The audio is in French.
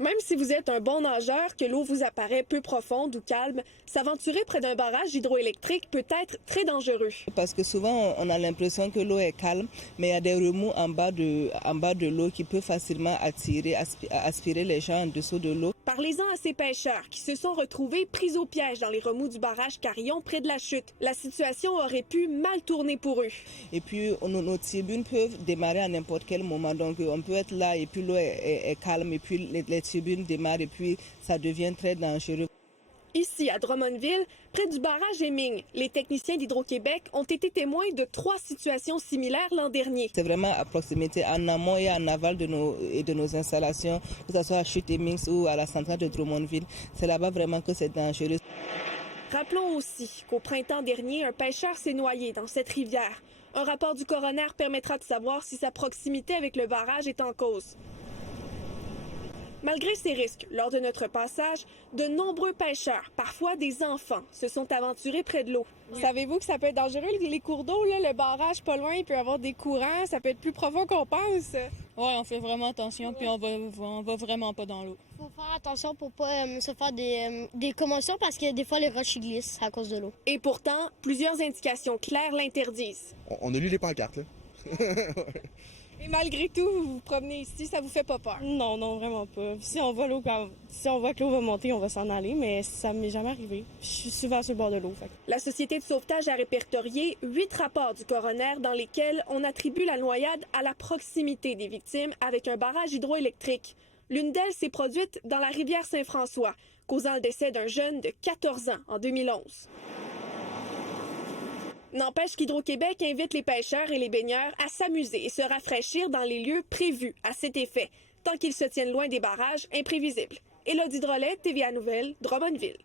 Même si vous êtes un bon nageur, que l'eau vous apparaît peu profonde ou calme, s'aventurer près d'un barrage hydroélectrique peut être très dangereux. Parce que souvent, on a l'impression que l'eau est calme, mais il y a des remous en bas de l'eau qui peuvent facilement aspirer les gens en dessous de l'eau. Parlez-en à ces pêcheurs qui se sont retrouvés pris au piège dans les remous du barrage Carillon près de la chute. La situation aurait pu mal tourner pour eux. Et puis, nos tribunes peuvent démarrer à n'importe quel moment. Donc, on peut être là et puis l'eau est calme et puis les tribunes démarrent et puis ça devient très dangereux. Ici, à Drummondville, près du barrage Heming, les techniciens d'Hydro-Québec ont été témoins de 3 situations similaires l'an dernier. C'est vraiment à proximité, en amont et en aval de nos installations, que ce soit à Chute Heming ou à la centrale de Drummondville. C'est là-bas vraiment que c'est dangereux. Rappelons aussi qu'au printemps dernier, un pêcheur s'est noyé dans cette rivière. Un rapport du coroner permettra de savoir si sa proximité avec le barrage est en cause. Malgré ces risques, lors de notre passage, de nombreux pêcheurs, parfois des enfants, se sont aventurés près de l'eau. Savez-vous que ça peut être dangereux, les cours d'eau, là, le barrage pas loin, il peut y avoir des courants, ça peut être plus profond qu'on pense. Oui, on fait vraiment attention, puis on va vraiment pas dans l'eau. Il faut faire attention pour pas se faire des commotions parce que des fois les roches glissent à cause de l'eau. Et pourtant, plusieurs indications claires l'interdisent. On a lu les pancartes, là. Et malgré tout, vous vous promenez ici, ça vous fait pas peur? Non, vraiment pas. Si on voit que l'eau va monter, on va s'en aller, mais ça m'est jamais arrivé. Je suis souvent sur le bord de l'eau. La Société de sauvetage a répertorié 8 rapports du coroner dans lesquels on attribue la noyade à la proximité des victimes avec un barrage hydroélectrique. L'une d'elles s'est produite dans la rivière Saint-François, causant le décès d'un jeune de 14 ans en 2011. N'empêche qu'Hydro-Québec invite les pêcheurs et les baigneurs à s'amuser et se rafraîchir dans les lieux prévus à cet effet, tant qu'ils se tiennent loin des barrages imprévisibles. Élodie Drolet, TVA Nouvelles, Drummondville.